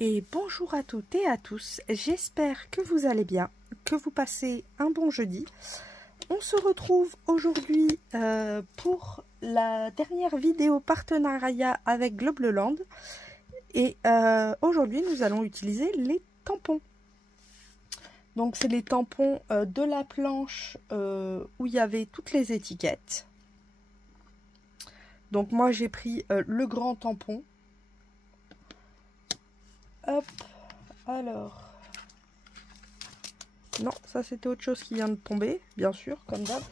Et bonjour à toutes et à tous, j'espère que vous allez bien, que vous passez un bon jeudi. On se retrouve aujourd'hui pour la dernière vidéo partenariat avec Globleland. Et aujourd'hui nous allons utiliser les tampons. Donc c'est les tampons de la planche où il y avait toutes les étiquettes. Donc moi j'ai pris le grand tampon. Hop, alors, non, ça c'était autre chose qui vient de tomber, bien sûr, comme d'hab.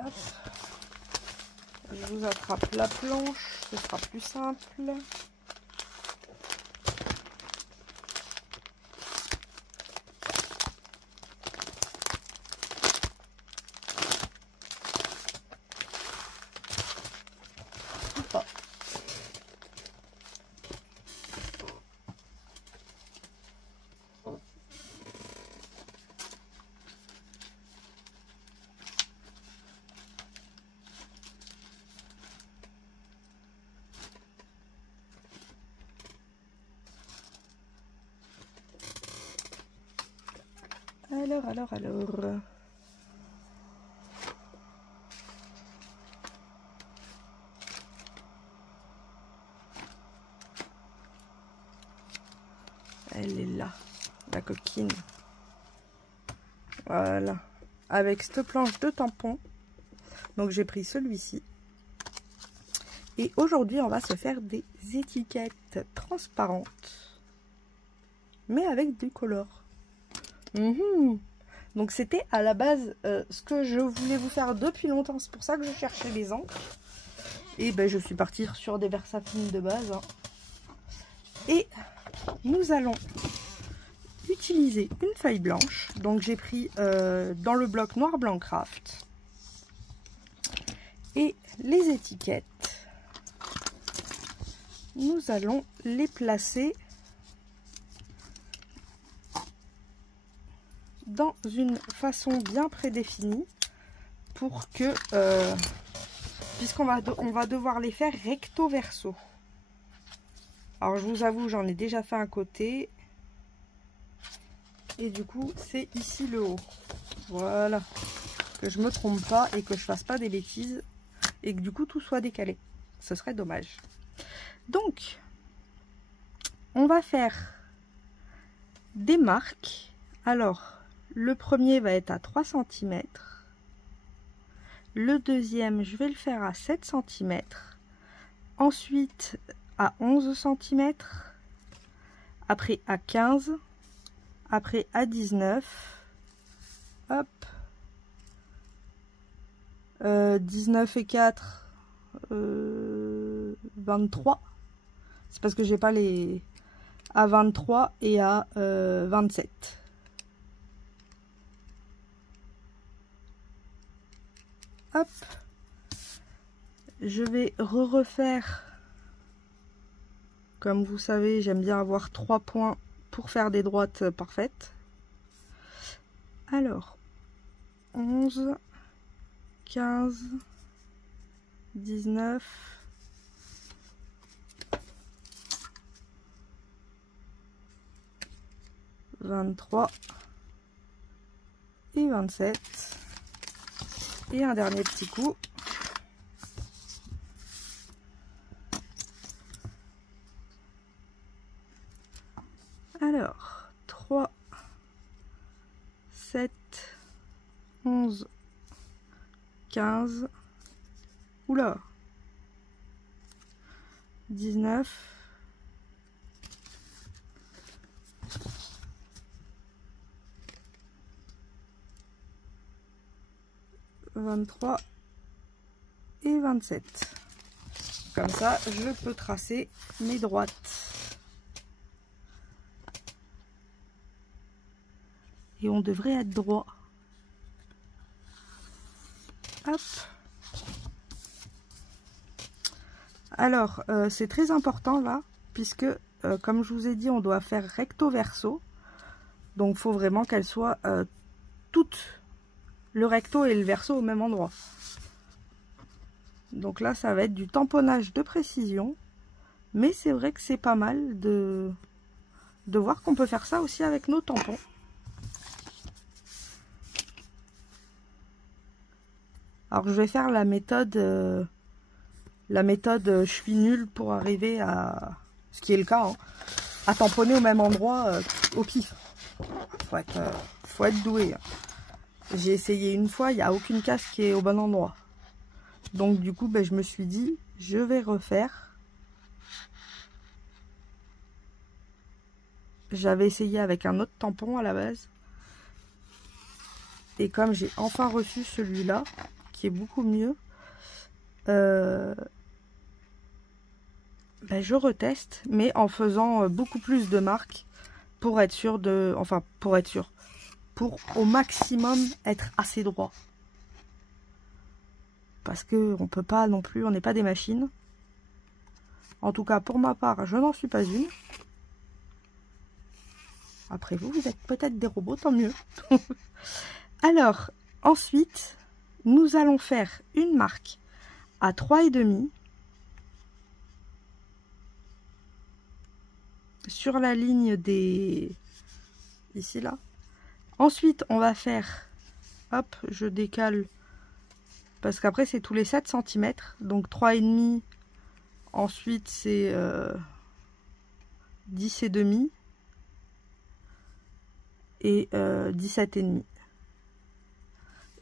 Hop, je vous attrape la planche, ce sera plus simple. Alors. Elle est là, la coquine. Voilà. Avec cette planche de tampon. Donc j'ai pris celui-ci. Et aujourd'hui, on va se faire des étiquettes transparentes. Mais avec du color. Donc c'était à la base ce que je voulais vous faire depuis longtemps. C'est pour ça que je cherchais les encres. Et ben je suis partie sur des Versafine de base. Hein. Et nous allons utiliser une feuille blanche. Donc j'ai pris dans le bloc Noir Blanc Craft. Et les étiquettes, nous allons les placer dans une façon bien prédéfinie pour que, puisqu'on va devoir les faire recto verso. Alors je vous avoue, j'en ai déjà fait un côté et du coup c'est ici le haut. Voilà, que je me trompe pas et que je fasse pas des bêtises et que du coup tout soit décalé. Ce serait dommage. Donc on va faire des marques. Alors le premier va être à 3 cm. Le deuxième, je vais le faire à 7 cm. Ensuite, à 11 cm. Après, à 15. Après, à 19. Hop. 19 et 4. 23. C'est parce que j'ai pas les... à 23 et à 27. Hop, je vais refaire, comme vous savez, j'aime bien avoir 3 points pour faire des droites parfaites. Alors, 11, 15, 19, 23 et 27. Et un dernier petit coup. Alors, 3, 7, 11, 15, oula, 19, 23 et 27. Comme ça, je peux tracer mes droites. Et on devrait être droit. Hop. Alors, c'est très important là, puisque, comme je vous ai dit, on doit faire recto verso. Donc, il faut vraiment qu'elles soient toutes, le recto et le verso au même endroit. Donc là, ça va être du tamponnage de précision. Mais c'est vrai que c'est pas mal de voir qu'on peut faire ça aussi avec nos tampons. Alors je vais faire la méthode je suis nulle pour arriver à, ce qui est le cas, hein, à tamponner au même endroit au pif. Faut être doué. Hein. J'ai essayé une fois, il n'y a aucune case qui est au bon endroit. Donc du coup, ben, je me suis dit, je vais refaire. J'avais essayé avec un autre tampon à la base. Et comme j'ai enfin reçu celui-là, qui est beaucoup mieux, ben, je reteste, mais en faisant beaucoup plus de marques pour être sûr de... Enfin, pour être sûr. Pour au maximum être assez droit. Parce que on peut pas non plus, on n'est pas des machines. En tout cas, pour ma part, je n'en suis pas une. Après vous, vous êtes peut-être des robots, tant mieux. Alors, ensuite, nous allons faire une marque à 3,5 sur la ligne des... ici, là. Ensuite, on va faire... Hop, je décale. Parce qu'après, c'est tous les 7 cm. Donc, 3,5. Ensuite, c'est 10,5. Et 17,5.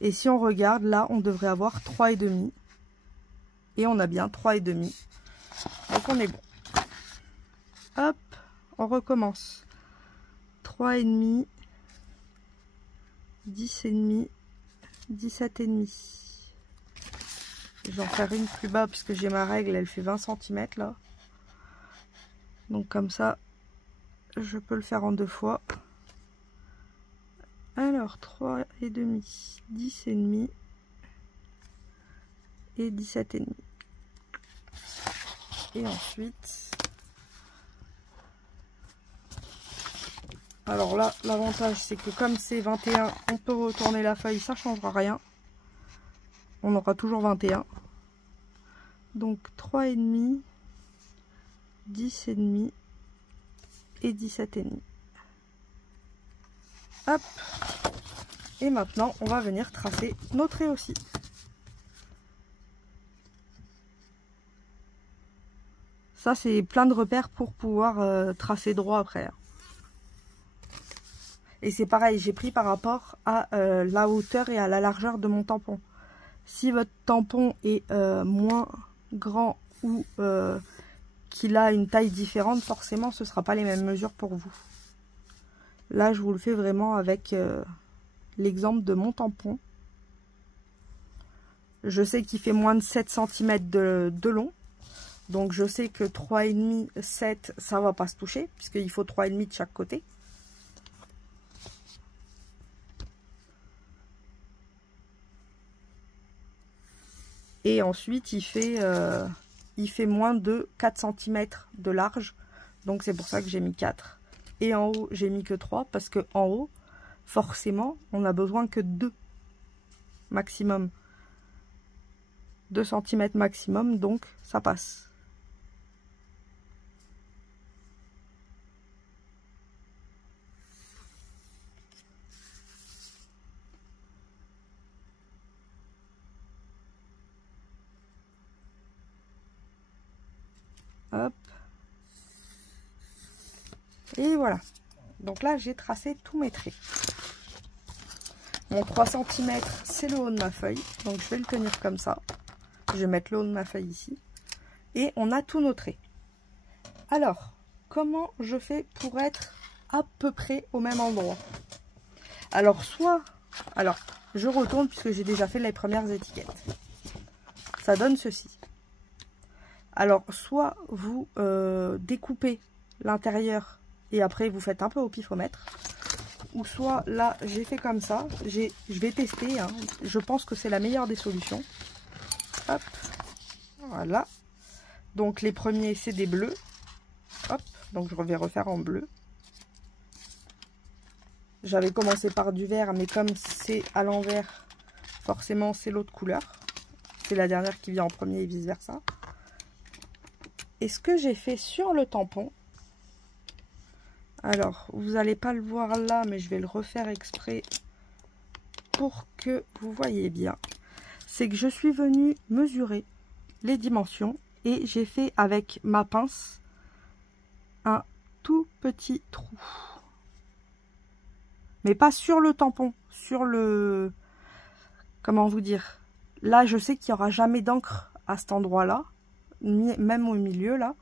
Et si on regarde, là, on devrait avoir 3,5. Et on a bien 3,5. Donc, on est bon. Hop, on recommence. 3,5. 10,5. 17,5. Je vais en faire une plus bas puisque j'ai ma règle, elle fait 20 cm là. Donc comme ça, je peux le faire en 2 fois. Alors 3,5, 10,5 et 17,5. Et ensuite, alors là, l'avantage c'est que comme c'est 21, on peut retourner la feuille, ça ne changera rien. On aura toujours 21. Donc 3,5, 10,5 et 17,5. Hop. Et maintenant, on va venir tracer nos traits aussi. Ça, c'est plein de repères pour pouvoir tracer droit après. Et c'est pareil, j'ai pris par rapport à la hauteur et à la largeur de mon tampon. Si votre tampon est moins grand ou qu'il a une taille différente, forcément, ce ne sera pas les mêmes mesures pour vous. Là, je vous le fais vraiment avec l'exemple de mon tampon. Je sais qu'il fait moins de 7 cm de long. Donc, je sais que 3,5, 7, ça va pas se toucher, puisqu'il faut 3,5 de chaque côté. Et ensuite, il fait moins de 4 cm de large. Donc, c'est pour ça que j'ai mis 4. Et en haut, j'ai mis que 3 parce que en haut, forcément, on n'a besoin que 2 maximum. 2 cm maximum, donc ça passe. Hop. Et voilà. Donc là, j'ai tracé tous mes traits. Mon 3 cm, c'est le haut de ma feuille. Donc je vais le tenir comme ça. Je vais mettre le haut de ma feuille ici. Et on a tous nos traits. Alors, comment je fais pour être à peu près au même endroit? Alors, je retourne puisque j'ai déjà fait les premières étiquettes. Ça donne ceci. Alors, soit vous découpez l'intérieur et après vous faites un peu au pifomètre. Ou soit là, j'ai fait comme ça. Je vais tester. Hein. Je pense que c'est la meilleure des solutions. Hop. Voilà. Donc les premiers, c'est des bleus. Hop. Donc je vais refaire en bleu. J'avais commencé par du vert, mais comme c'est à l'envers, forcément c'est l'autre couleur. c'est la dernière qui vient en premier et vice versa. Et ce que j'ai fait sur le tampon, alors vous n'allez pas le voir là, mais je vais le refaire exprès pour que vous voyez bien, c'est que je suis venue mesurer les dimensions et j'ai fait avec ma pince un tout petit trou. Mais pas sur le tampon, sur le... Comment vous dire? Là, je sais qu'il n'y aura jamais d'encre à cet endroit-là, même au milieu, là.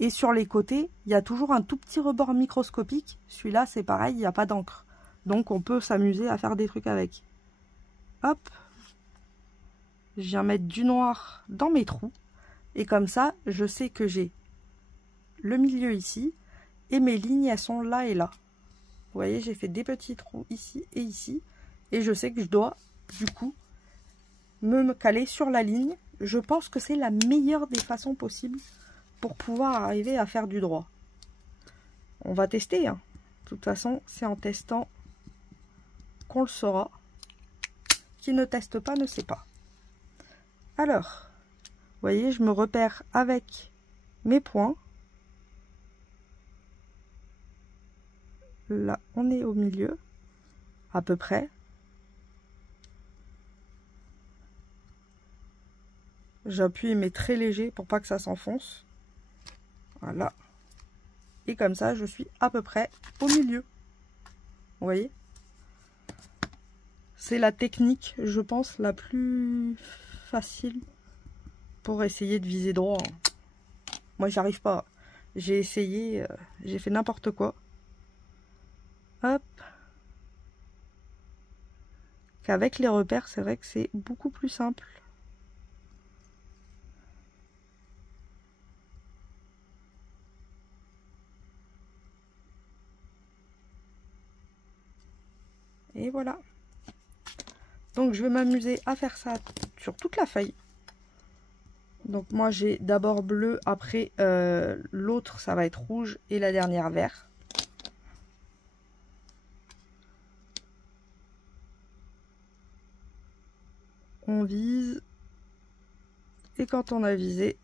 Et sur les côtés, il y a toujours un tout petit rebord microscopique. Celui-là, c'est pareil, il n'y a pas d'encre. Donc, on peut s'amuser à faire des trucs avec. Hop. Je viens mettre du noir dans mes trous. Et comme ça, je sais que j'ai le milieu ici. Et mes lignes, elles sont là et là. Vous voyez, j'ai fait des petits trous ici et ici. Et je sais que je dois, du coup, me caler sur la ligne. Je pense que c'est la meilleure des façons possibles pour pouvoir arriver à faire du droit. On va tester, hein. De toute façon, c'est en testant qu'on le saura. Qui ne teste pas ne sait pas. Alors, vous voyez, je me repère avec mes points. Là, on est au milieu, à peu près. J'appuie, mais très léger pour pas que ça s'enfonce. Voilà. Et comme ça, je suis à peu près au milieu. Vous voyez? C'est la technique, je pense, la plus facile pour essayer de viser droit. Moi, j'y arrive pas. J'ai essayé, j'ai fait n'importe quoi. Hop. Qu'avec les repères, c'est vrai que c'est beaucoup plus simple. Et voilà. Donc je vais m'amuser à faire ça sur toute la feuille. Donc moi j'ai d'abord bleu, après l'autre ça va être rouge et la dernière vert. On vise. Et quand on a visé,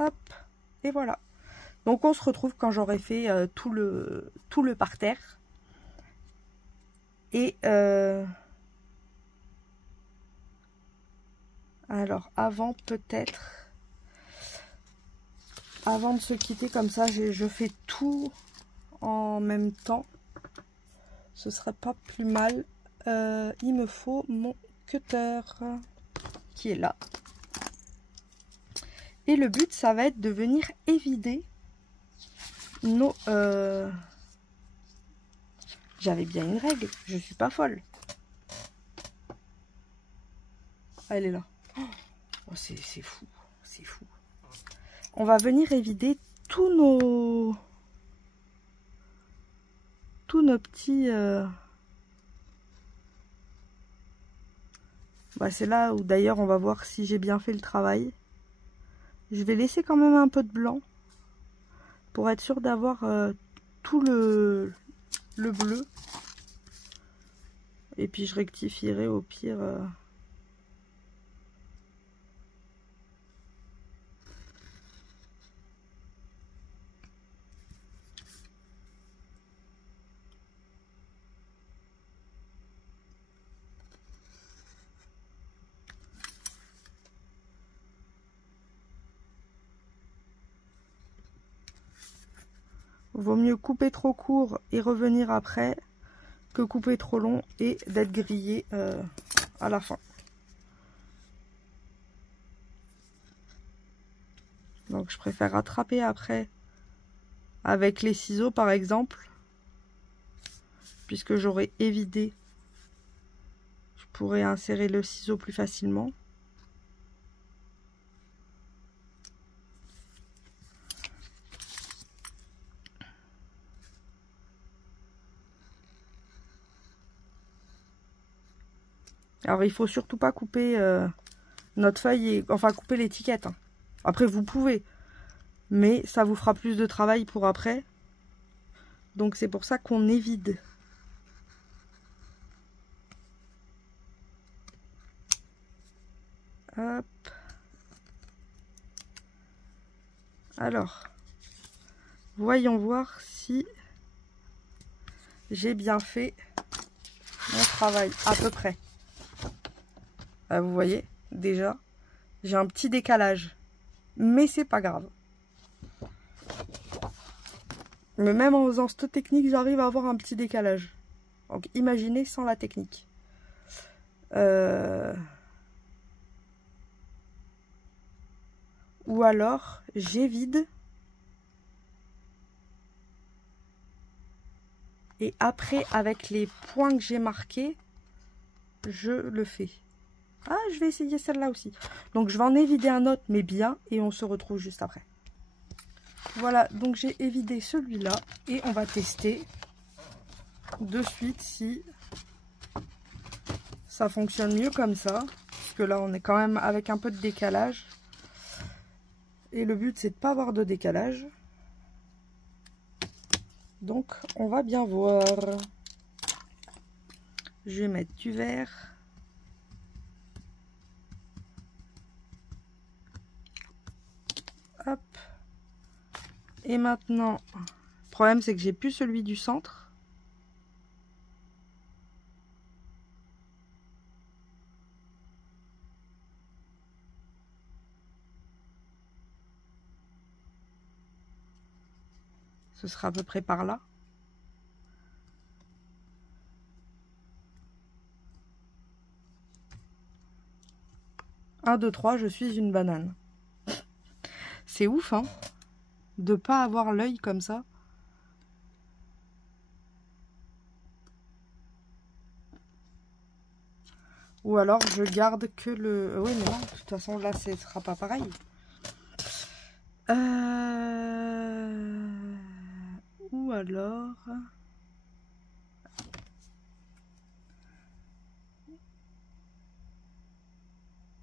hop, et voilà. Donc on se retrouve quand j'aurai fait tout le parterre. Et alors avant peut-être, avant de se quitter comme ça, je fais tout en même temps. Ce serait pas plus mal. Il me faut mon cutter qui est là. Et le but, ça va être de venir évider nos... J'avais bien une règle, je suis pas folle. Elle est là. Oh, c'est fou, c'est fou. On va venir évider tous nos petits... Bah, c'est là où d'ailleurs on va voir si j'ai bien fait le travail. Je vais laisser quand même un peu de blanc pour être sûr d'avoir tout le bleu. Et puis je rectifierai au pire. Vaut mieux couper trop court et revenir après que couper trop long et d'être grillé à la fin. Donc je préfère rattraper après avec les ciseaux par exemple, puisque j'aurai évidé, je pourrai insérer le ciseau plus facilement. Alors il faut surtout pas couper notre feuille, et, enfin couper l'étiquette. Hein. Après vous pouvez, mais ça vous fera plus de travail pour après. Donc c'est pour ça qu'on évide. Hop. Alors, voyons voir si j'ai bien fait mon travail, à peu près. Vous voyez, déjà, j'ai un petit décalage. Mais c'est pas grave. Mais même en faisant cette technique, j'arrive à avoir un petit décalage. Donc imaginez sans la technique. Ou alors, j'évide. Et après, avec les points que j'ai marqués, je le fais. Ah, je vais essayer celle-là aussi. Donc, je vais en évider un autre, mais bien. Et on se retrouve juste après. Voilà, donc j'ai évidé celui-là. Et on va tester de suite si ça fonctionne mieux comme ça. Parce que là, on est quand même avec un peu de décalage. Et le but, c'est de ne pas avoir de décalage. Donc, on va bien voir. Je vais mettre du vert. Hop. Et maintenant, le problème, c'est que j'ai plus celui du centre. Ce sera à peu près par là. Un, deux, trois, je suis une banane. C'est ouf, hein, de pas avoir l'œil comme ça. Ou alors je garde que le... Oui, mais non, de toute façon, là, ce sera pas pareil. Ou alors...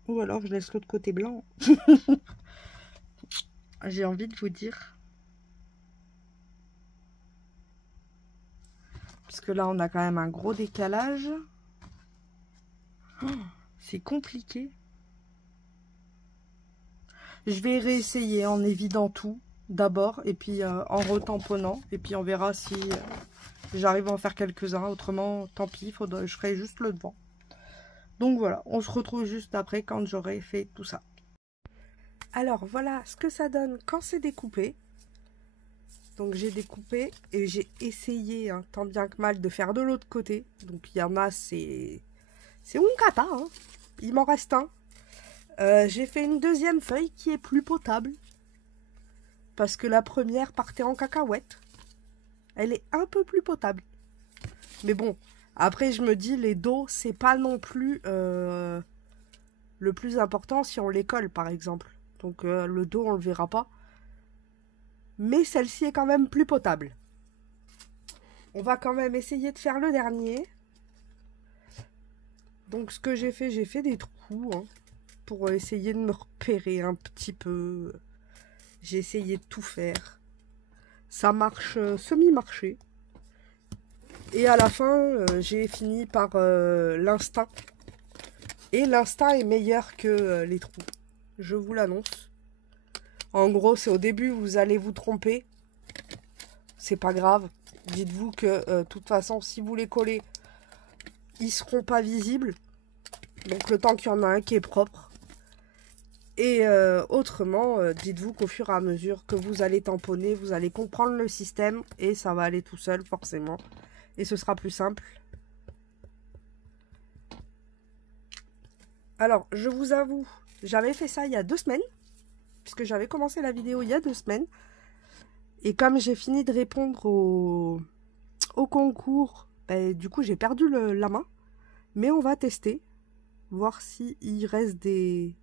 Ou alors je laisse l'autre côté blanc. J'ai envie de vous dire. Parce que là, on a quand même un gros décalage. Oh, c'est compliqué. Je vais réessayer en évidant tout d'abord. Et puis en retamponnant. Et puis on verra si j'arrive à en faire quelques-uns. Autrement, tant pis, je ferai juste le devant. Donc voilà, on se retrouve juste après quand j'aurai fait tout ça. Alors voilà ce que ça donne quand c'est découpé. Donc j'ai découpé et j'ai essayé, hein, tant bien que mal, de faire de l'autre côté. Donc il y en a, c'est un cata, hein. Il m'en reste un. J'ai fait une deuxième feuille qui est plus potable. Parce que la première partait en cacahuète. Elle est un peu plus potable. Mais bon, après je me dis, les dos, c'est pas non plus le plus important si on les colle par exemple. Donc le dos, on le verra pas. Mais celle-ci est quand même plus potable. On va quand même essayer de faire le dernier. Donc ce que j'ai fait des trous, hein, pour essayer de me repérer un petit peu. J'ai essayé de tout faire. Ça marche semi-marché. Et à la fin, j'ai fini par l'instinct. Et l'instinct est meilleur que les trous. Je vous l'annonce. En gros, c'est au début, vous allez vous tromper. C'est pas grave. Dites-vous que, de toute façon, si vous les collez, ils seront pas visibles. Donc, le temps qu'il y en a un qui est propre. Et autrement, dites-vous qu'au fur et à mesure que vous allez tamponner, vous allez comprendre le système. Et ça va aller tout seul, forcément. Et ce sera plus simple. Alors, je vous avoue, j'avais fait ça il y a 2 semaines. Puisque j'avais commencé la vidéo il y a 2 semaines. Et comme j'ai fini de répondre au concours, ben, du coup j'ai perdu la main. Mais on va tester. Voir s'il reste des...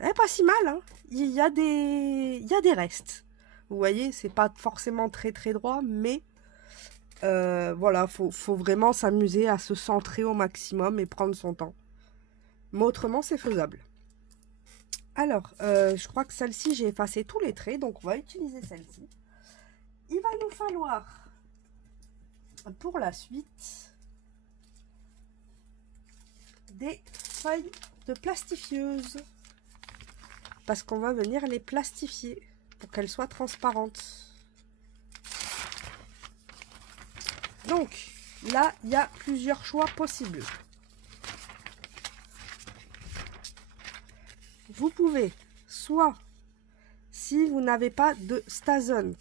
Eh, pas si mal, hein. Il y a des restes. Vous voyez, c'est pas forcément très très droit, mais... voilà, faut vraiment s'amuser à se centrer au maximum et prendre son temps. Mais autrement, c'est faisable. Alors, je crois que celle-ci, j'ai effacé tous les traits, donc on va utiliser celle-ci. Il va nous falloir, pour la suite, des feuilles de plastifieuses. Parce qu'on va venir les plastifier pour qu'elles soient transparentes. Donc, là, il y a plusieurs choix possibles. Vous pouvez, soit, si vous n'avez pas de Stazone,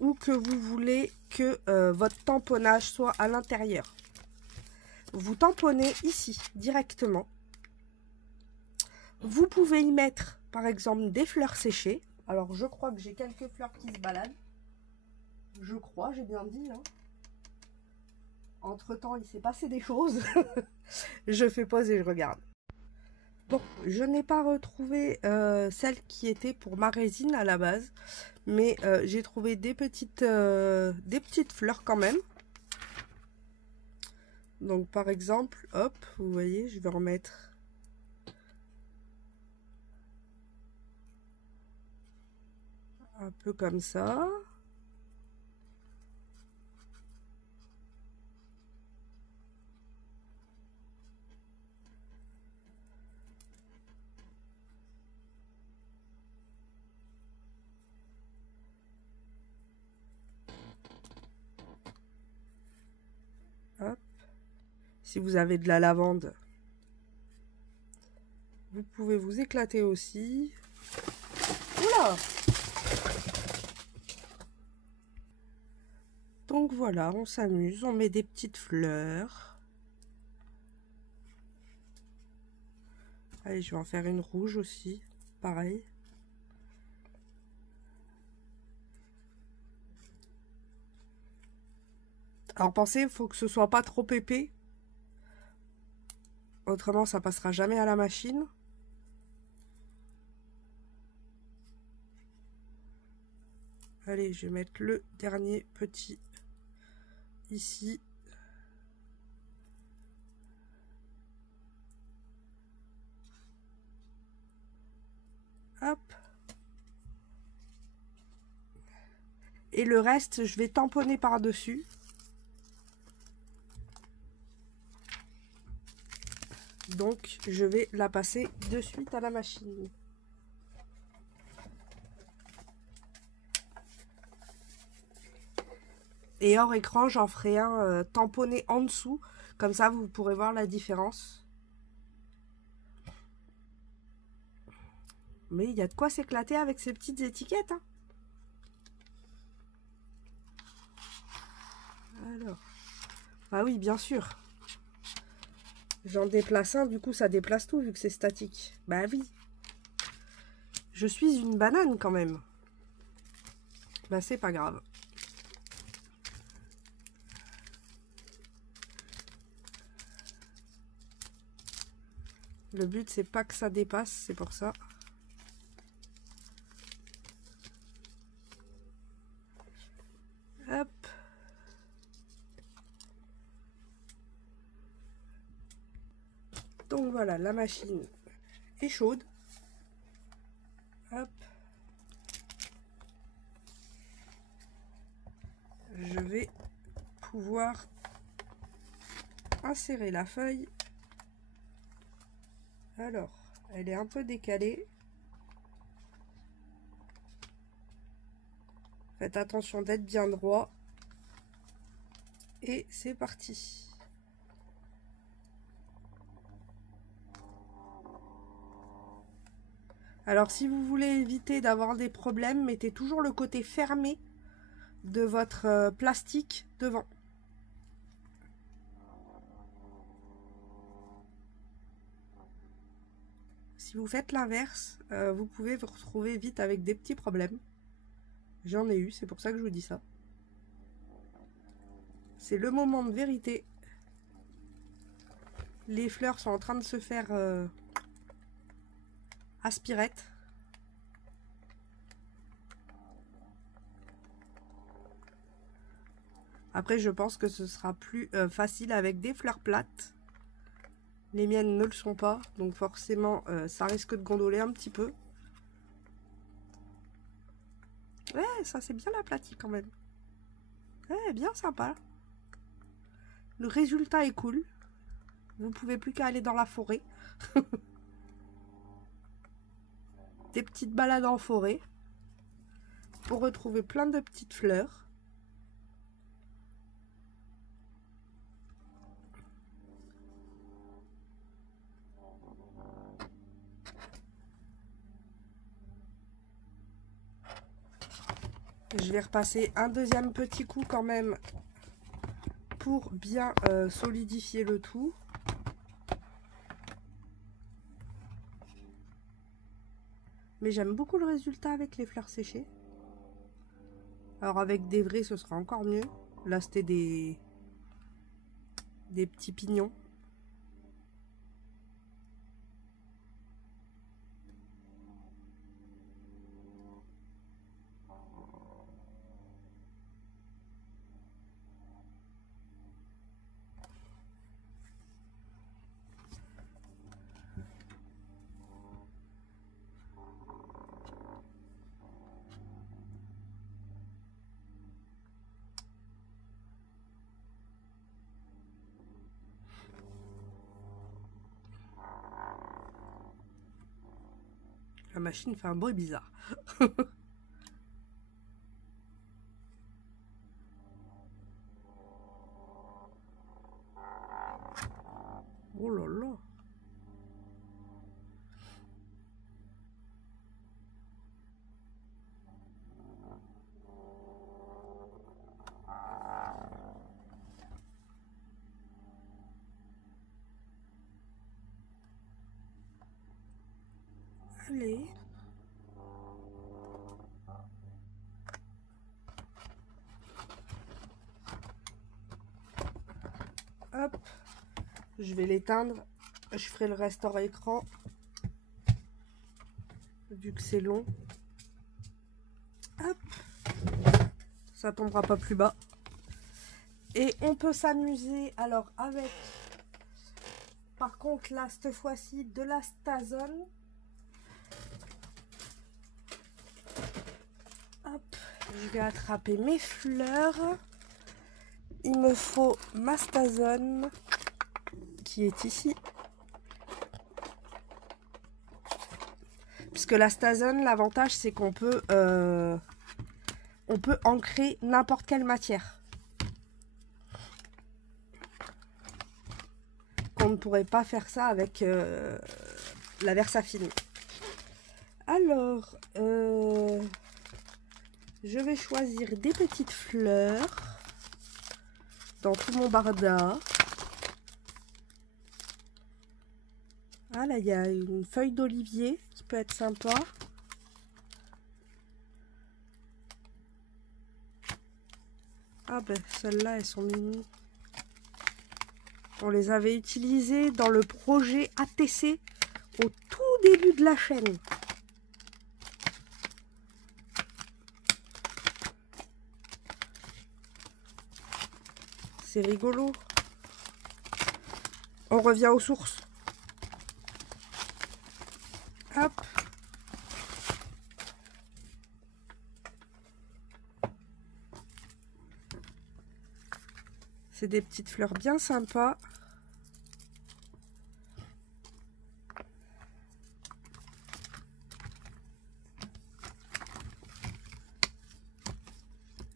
ou que vous voulez que votre tamponnage soit à l'intérieur, vous tamponnez ici, directement. Vous pouvez y mettre, par exemple, des fleurs séchées. Alors, je crois que j'ai quelques fleurs qui se baladent. Je crois, j'ai bien dit, hein. Entre-temps, il s'est passé des choses. Je fais pause et je regarde. Bon, je n'ai pas retrouvé celle qui était pour ma résine à la base. Mais j'ai trouvé des petites fleurs quand même. Donc, par exemple, hop, vous voyez, je vais en mettre... un peu comme ça. Hop. Si vous avez de la lavande, vous pouvez vous éclater aussi. Oula! Donc voilà, on s'amuse, on met des petites fleurs. Allez, je vais en faire une rouge aussi, pareil. Alors pensez, il faut que ce soit pas trop épais. Autrement, ça passera jamais à la machine. Allez, je vais mettre le dernier petit ici. Hop. Et le reste, je vais tamponner par-dessus. Donc, je vais la passer de suite à la machine. Et hors écran, j'en ferai un tamponné en dessous. Comme ça, vous pourrez voir la différence. Mais il y a de quoi s'éclater avec ces petites étiquettes, hein. Alors, ah oui, bien sûr. J'en déplace un, du coup ça déplace tout vu que c'est statique. Bah oui. Je suis une banane quand même. Bah c'est pas grave. Le but c'est pas que ça dépasse, c'est pour ça. Hop. Donc voilà, la machine est chaude. Hop. Je vais pouvoir insérer la feuille. Alors, elle est un peu décalée. Faites attention d'être bien droit. Et c'est parti. Alors si vous voulez éviter d'avoir des problèmes, mettez toujours le côté fermé de votre plastique devant. Si vous faites l'inverse, vous pouvez vous retrouver vite avec des petits problèmes. J'en ai eu, c'est pour ça que je vous dis ça. C'est le moment de vérité. Les fleurs sont en train de se faire aspirette. Après, je pense que ce sera plus facile avec des fleurs plates. Les miennes ne le sont pas, donc forcément, ça risque de gondoler un petit peu. Ouais, ça c'est bien aplati quand même. Ouais, bien sympa. Le résultat est cool. Vous pouvez plus qu'à aller dans la forêt. Des petites balades en forêt. Pour retrouver plein de petites fleurs. Je vais repasser un deuxième petit coup quand même pour bien solidifier le tout. Mais j'aime beaucoup le résultat avec les fleurs séchées. Alors avec des vrais ce sera encore mieux. Là c'était des petits pignons. La machine fait un bruit bizarre. Oh là là. Allez. Hop. Je vais l'éteindre. Je ferai le reste hors écran. Vu que c'est long. Hop. Ça tombera pas plus bas. Et on peut s'amuser alors avec, par contre là cette fois-ci, de la Stazone. Hop, je vais attraper mes fleurs. Il me faut ma Stazone qui est ici. Puisque la Stazone, l'avantage c'est qu'on peut, on peut ancrer n'importe quelle matière. On ne pourrait pas faire ça avec la Versafilm. Alors, je vais choisir des petites fleurs dans tout mon barda. Ah là, il y a une feuille d'olivier qui peut être sympa. Ah ben, celles-là, elles sont mimi. On les avait utilisées dans le projet ATC au tout début de la chaîne. C'est rigolo. On revient aux sources. Hop. C'est des petites fleurs bien sympas.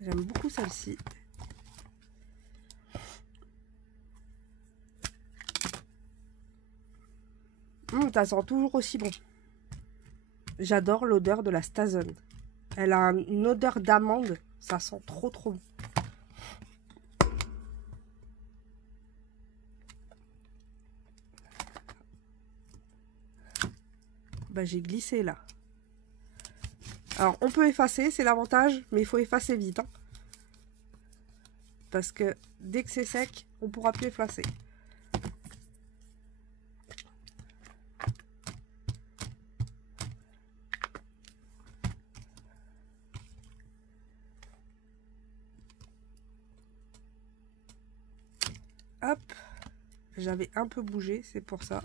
J'aime beaucoup celle-ci. Ça sent toujours aussi bon. J'adore l'odeur de la Stazone. Elle a une odeur d'amande. Ça sent trop bon. Bah, j'ai glissé là. Alors, on peut effacer, c'est l'avantage, mais il faut effacer vite. Hein. Parce que dès que c'est sec, on pourra plus effacer. Hop, j'avais un peu bougé, c'est pour ça.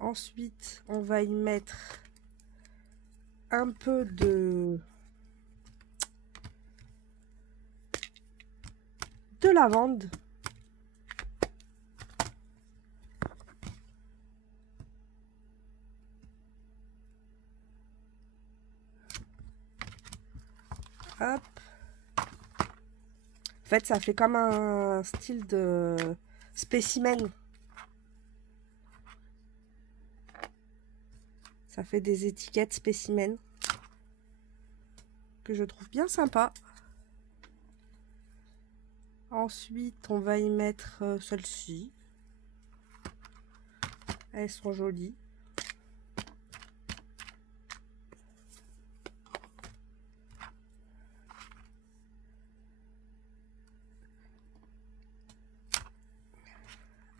Ensuite, on va y mettre un peu de lavande. Hop. En fait, ça fait comme un style de spécimen. Ça fait des étiquettes spécimen que je trouve bien sympa. Ensuite, on va y mettre celles-ci. Elles sont jolies.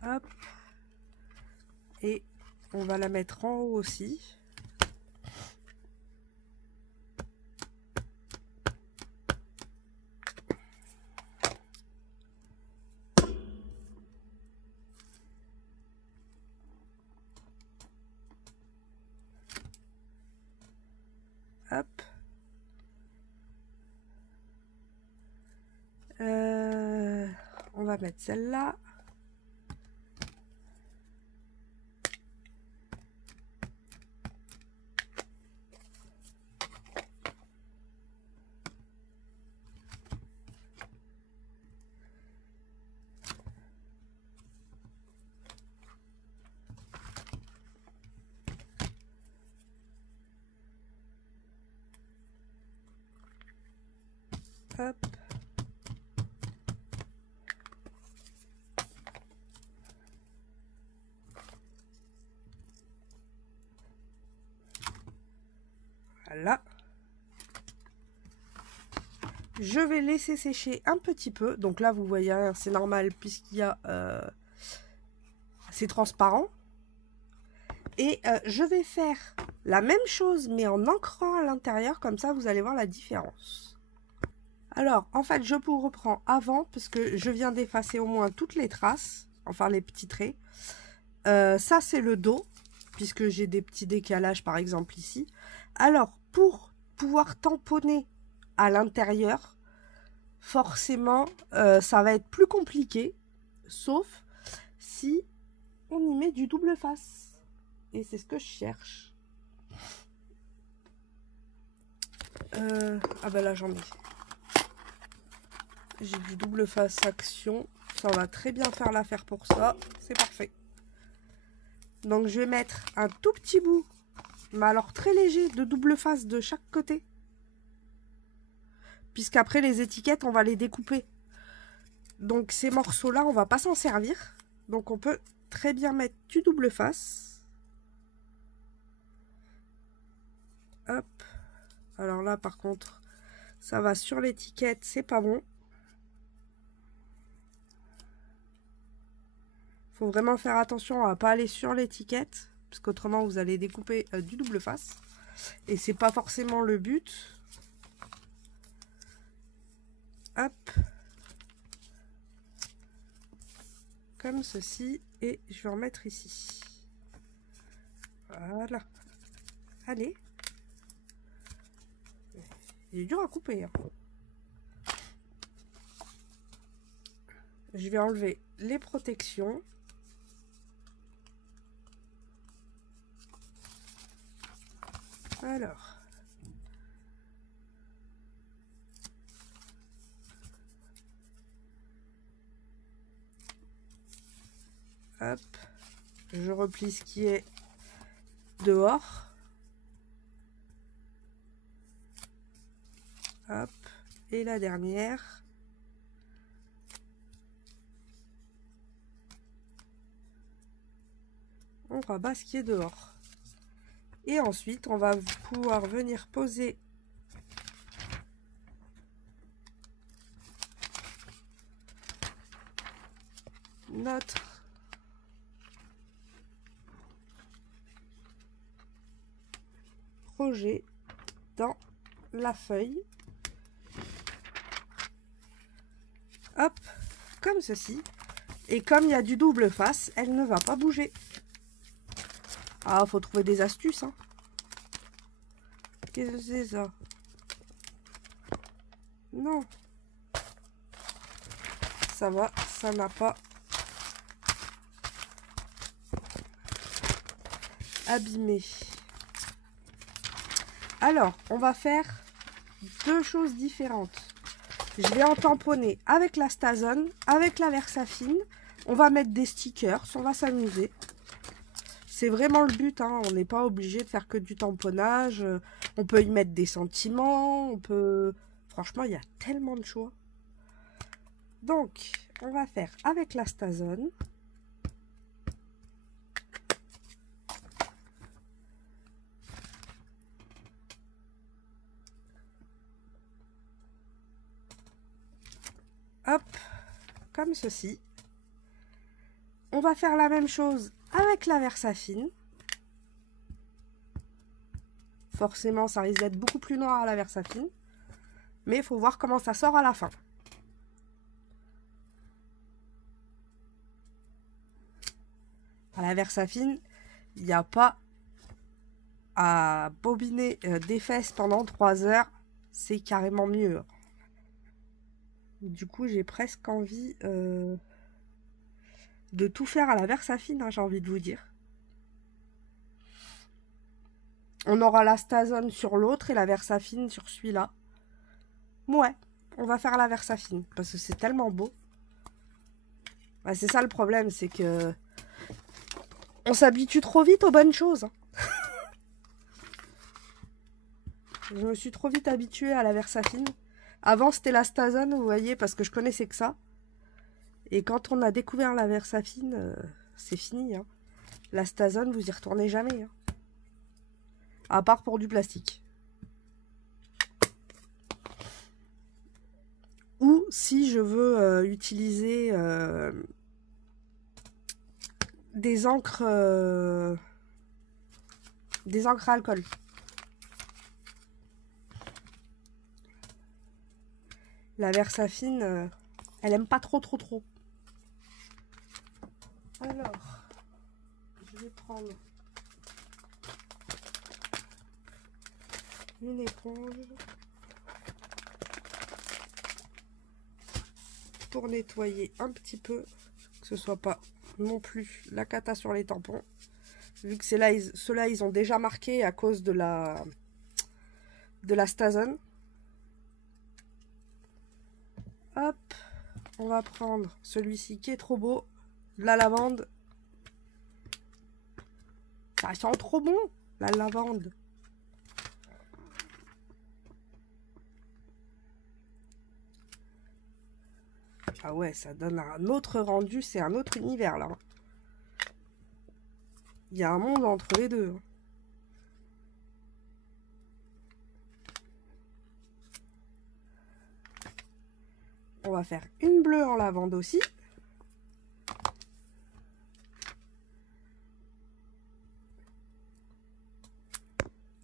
Hop. Et on va la mettre en haut aussi. Hop. On va mettre celle-là. Hop. Voilà. Je vais laisser sécher un petit peu. Donc là, vous voyez, c'est normal puisqu'il y a... c'est transparent. Et je vais faire la même chose, mais en ancrant à l'intérieur. Comme ça, vous allez voir la différence. Alors, en fait, je vous reprends avant, parce que je viens d'effacer au moins toutes les traces. Enfin, les petits traits. Ça, c'est le dos, puisque j'ai des petits décalages, par exemple, ici. Alors, pour pouvoir tamponner à l'intérieur, forcément, ça va être plus compliqué, sauf si on y met du double face. Et c'est ce que je cherche. Ah ben là, j'en ai. J'ai du double face action. Ça va très bien faire l'affaire pour ça. C'est parfait. Donc, je vais mettre un tout petit bout, mais alors très léger, de double face de chaque côté. Puisqu'après, les étiquettes, on va les découper. Donc, ces morceaux-là, on va pas s'en servir. Donc, on peut très bien mettre du double face. Hop. Alors là, par contre, ça va sur l'étiquette, c'est pas bon. Faut vraiment faire attention à ne pas aller sur l'étiquette, parce qu'autrement, vous allez découper du double face. Et c'est pas forcément le but. Hop. Comme ceci. Et je vais en mettre ici. Voilà. Allez. Il est dur à couper. Hein. Je vais enlever les protections. Alors. Hop. Je replie ce qui est dehors. Hop. Et la dernière. On rabat ce qui est dehors. Et ensuite, on va pouvoir venir poser notre projet dans la feuille. Hop, comme ceci. Et comme il y a du double face, elle ne va pas bouger. Ah, faut trouver des astuces, hein. Qu'est-ce que c'est ça? Non. Ça va, ça n'a pas abîmé. Alors, on va faire deux choses différentes. Je vais en tamponner avec la Stazone, avec la Versafine. On va mettre des stickers, on va s'amuser. C'est vraiment le but, hein. On n'est pas obligé de faire que du tamponnage. On peut y mettre des sentiments, on peut... Franchement, il y a tellement de choix. Donc, on va faire avec la Stazone. Hop, comme ceci. On va faire la même chose avec la Versafine. Forcément, ça risque d'être beaucoup plus noir à la Versafine. Mais il faut voir comment ça sort à la fin. À la Versafine, il n'y a pas à bobiner des fesses pendant 3 heures. C'est carrément mieux. Du coup, j'ai presque envie de tout faire à la Versafine, hein, j'ai envie de vous dire. On aura la Stazone sur l'autre et la Versafine sur celui-là. Ouais, on va faire la Versafine parce que c'est tellement beau. Bah, c'est ça le problème, c'est que on s'habitue trop vite aux bonnes choses. Hein. Je me suis trop vite habituée à la Versafine. Avant, c'était la Stazone, vous voyez, parce que je connaissais que ça. Et quand on a découvert la Versafine, c'est fini. Hein. La Stazone, vous y retournez jamais. Hein. À part pour du plastique. Ou si je veux utiliser des encres à alcool. La Versafine, elle aime pas trop. Alors, je vais prendre une éponge pour nettoyer un petit peu, que ce soit pas non plus la cata sur les tampons. Vu que ceux-là, ils ont déjà marqué à cause de la Stazone. Hop, on va prendre celui-ci qui est trop beau, de la lavande. Ça sent trop bon, la lavande. Ah ouais, ça donne un autre rendu, c'est un autre univers là. Il y a un monde entre les deux. On va faire une bleue en lavande aussi.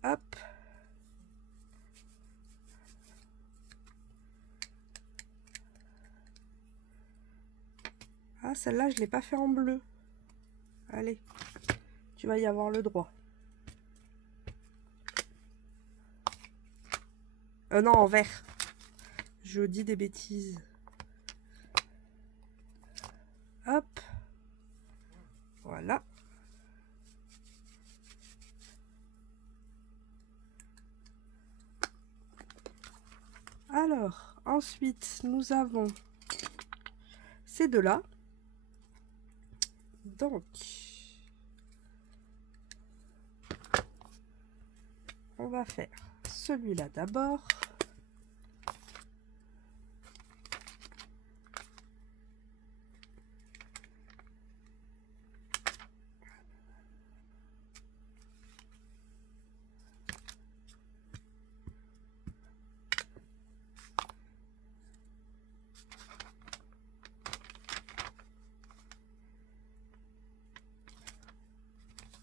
Hop. Ah, celle-là, je ne l'ai pas fait en bleu. Allez, tu vas y avoir le droit. Non, en vert. Je dis des bêtises. Hop. Voilà. Alors, ensuite, nous avons ces deux-là. Donc, on va faire celui-là d'abord.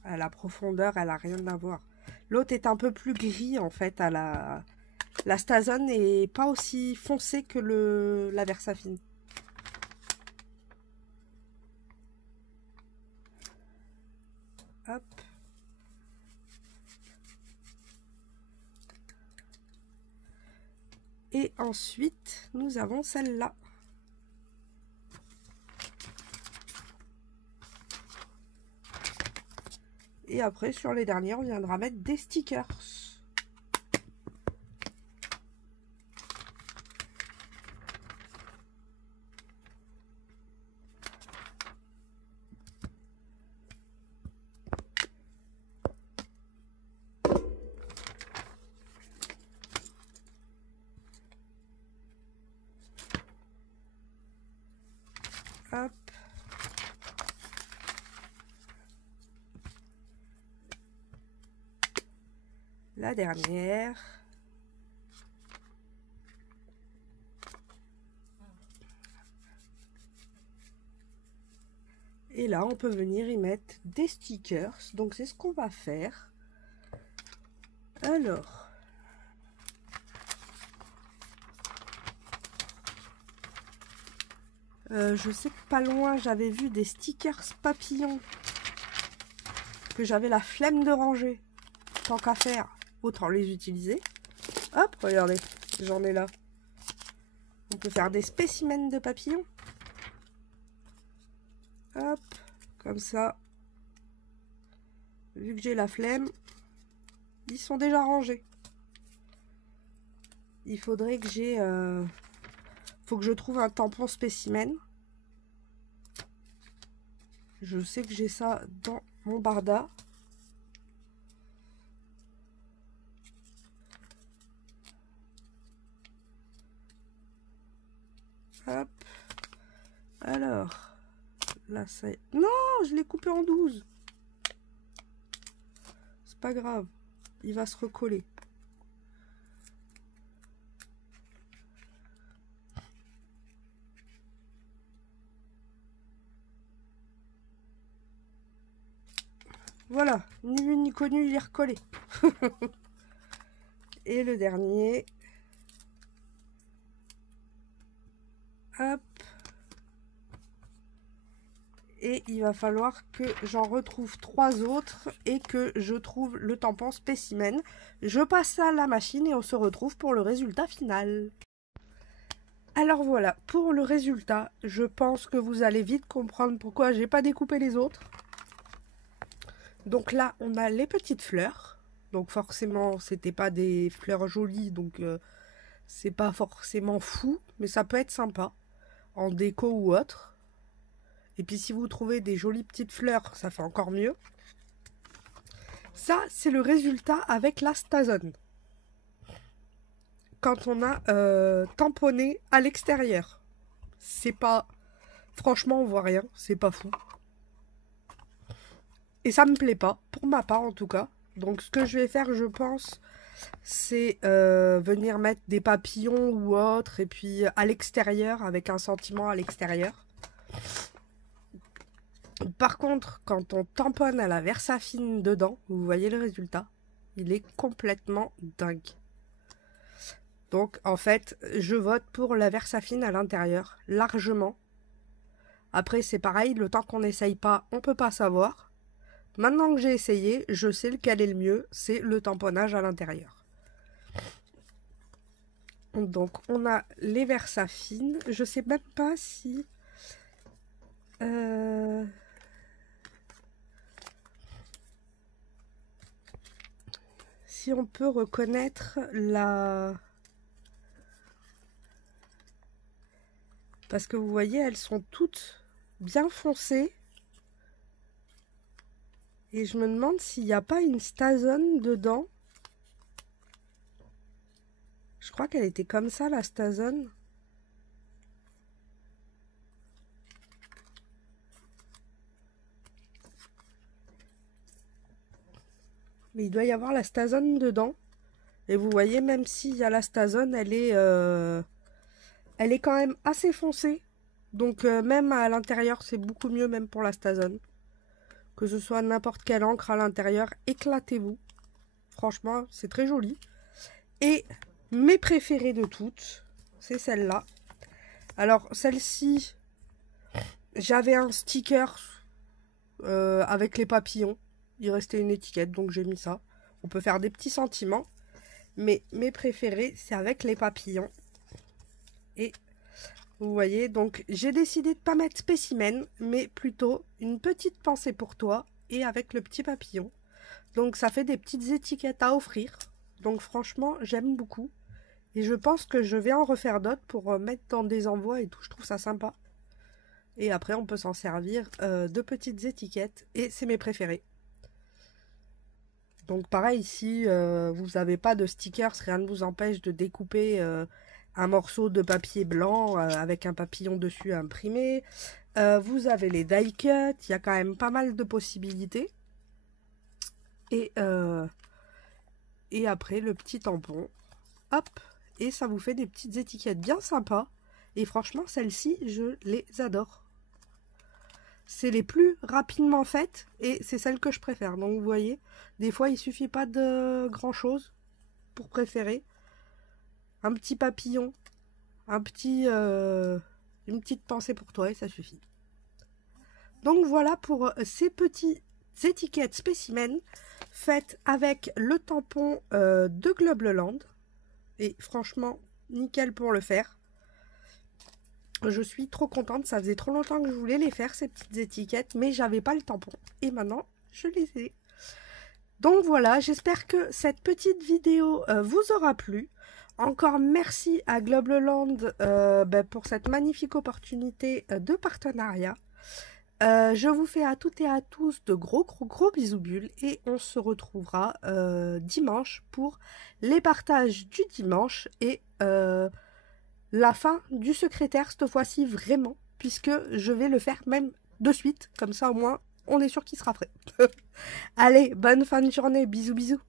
À la profondeur, elle n'a rien à voir. L'autre est un peu plus gris en fait. À la Stazone n'est pas aussi foncé que la Versafine. Hop. Et ensuite, nous avons celle-là. Et après, sur les derniers, on viendra mettre des stickers. Hop. La dernière. Et là, on peut venir y mettre des stickers. Donc, c'est ce qu'on va faire. Alors, je sais que pas loin, j'avais vu des stickers papillons que j'avais la flemme de ranger. Tant qu'à faire, autant les utiliser. Hop, regardez, j'en ai là. On peut faire des spécimens de papillons. Hop, comme ça. Vu que j'ai la flemme, ils sont déjà rangés. Il faudrait que j'ai... faut que je trouve un tampon spécimen. Je sais que j'ai ça dans mon barda. Hop. Alors, là, ça... Non, je l'ai coupé en 12. C'est pas grave. Il va se recoller. Voilà, ni vu ni connu, il est recollé. Et le dernier. Hop. Et il va falloir que j'en retrouve 3 autres et que je trouve le tampon spécimen. Je passe à la machine et on se retrouve pour le résultat final. Alors voilà, pour le résultat, je pense que vous allez vite comprendre pourquoi j'ai pas découpé les autres. Donc là, on a les petites fleurs. Donc forcément, c'était pas des fleurs jolies, donc c'est pas forcément fou, mais ça peut être sympa, en déco ou autre. Et puis si vous trouvez des jolies petites fleurs, ça fait encore mieux. Ça, c'est le résultat avec la Stazone. Quand on a tamponné à l'extérieur. C'est pas... Franchement, on voit rien, c'est pas fou. Et ça me plaît pas, pour ma part en tout cas. Donc ce que je vais faire, je pense, c'est venir mettre des papillons ou autre, et puis à l'extérieur, avec un sentiment à l'extérieur. Par contre, quand on tamponne à la Versafine dedans, vous voyez le résultat. Il est complètement dingue. Donc en fait, je vote pour la Versafine à l'intérieur, largement. Après c'est pareil, le temps qu'on n'essaye pas, on peut pas savoir. Maintenant que j'ai essayé, je sais lequel est le mieux, c'est le tamponnage à l'intérieur. Donc on a les Versafine, je sais même pas si... si on peut reconnaître la... Parce que vous voyez, elles sont toutes bien foncées. Et je me demande s'il n'y a pas une Stazone dedans. Je crois qu'elle était comme ça, la Stazone. Mais il doit y avoir la Stazone dedans. Et vous voyez, même s'il y a la Stazone, elle est quand même assez foncée. Donc même à l'intérieur, c'est beaucoup mieux même pour la Stazone. Que ce soit n'importe quelle encre à l'intérieur, éclatez-vous. Franchement, c'est très joli. Et mes préférées de toutes, c'est celle-là. Alors, celle-ci, j'avais un sticker avec les papillons. Il restait une étiquette, donc j'ai mis ça. On peut faire des petits sentiments. Mais mes préférées, c'est avec les papillons. Et vous voyez, donc j'ai décidé de pas mettre spécimen, mais plutôt une petite pensée pour toi et avec le petit papillon. Donc ça fait des petites étiquettes à offrir. Donc franchement, j'aime beaucoup. Et je pense que je vais en refaire d'autres pour mettre dans des envois et tout. Je trouve ça sympa. Et après, on peut s'en servir de petites étiquettes. Et c'est mes préférés. Donc pareil, si vous n'avez pas de stickers, rien ne vous empêche de découper un morceau de papier blanc avec un papillon dessus imprimé. Vous avez les die cut, il y a quand même pas mal de possibilités. Et après, le petit tampon, hop, et ça vous fait des petites étiquettes bien sympas. Et franchement, celles-ci, je les adore. C'est les plus rapidement faites et c'est celles que je préfère. Donc vous voyez, des fois, il suffit pas de grand-chose pour préférer. Un petit papillon, une petite pensée pour toi et ça suffit. Donc voilà pour ces petites étiquettes spécimens faites avec le tampon de Globleland. Et franchement, nickel pour le faire. Je suis trop contente, ça faisait trop longtemps que je voulais les faire, ces petites étiquettes, mais j'avais pas le tampon. Et maintenant, je les ai. Donc voilà, j'espère que cette petite vidéo vous aura plu. Encore merci à Globleland pour cette magnifique opportunité de partenariat. Je vous fais à toutes et à tous de gros bisous bulles et on se retrouvera dimanche pour les partages du dimanche et la fin du secrétaire cette fois-ci vraiment, puisque je vais le faire même de suite, comme ça au moins on est sûr qu'il sera frais. Allez, bonne fin de journée, bisous bisous.